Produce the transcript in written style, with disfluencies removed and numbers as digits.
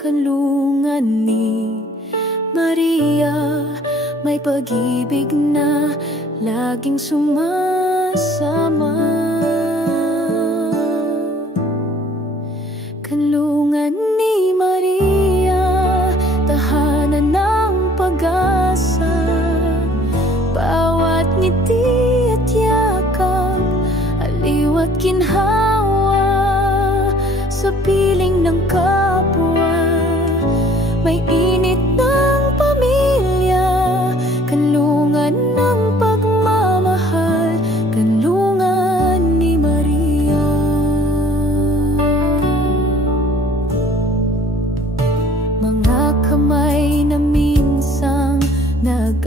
kanlungan ni Maria, may pag-ibig na laging sumasama. Kanlungan ni Maria, tahanan ng pag-asa. Bawat ngiti at yakap, aliw at ginhawa, sa piling ng kapwa, may init ng pamilya. Kanlungan ng pagmamahal, kanlungan ni Maria. Mga kamay na minsang nag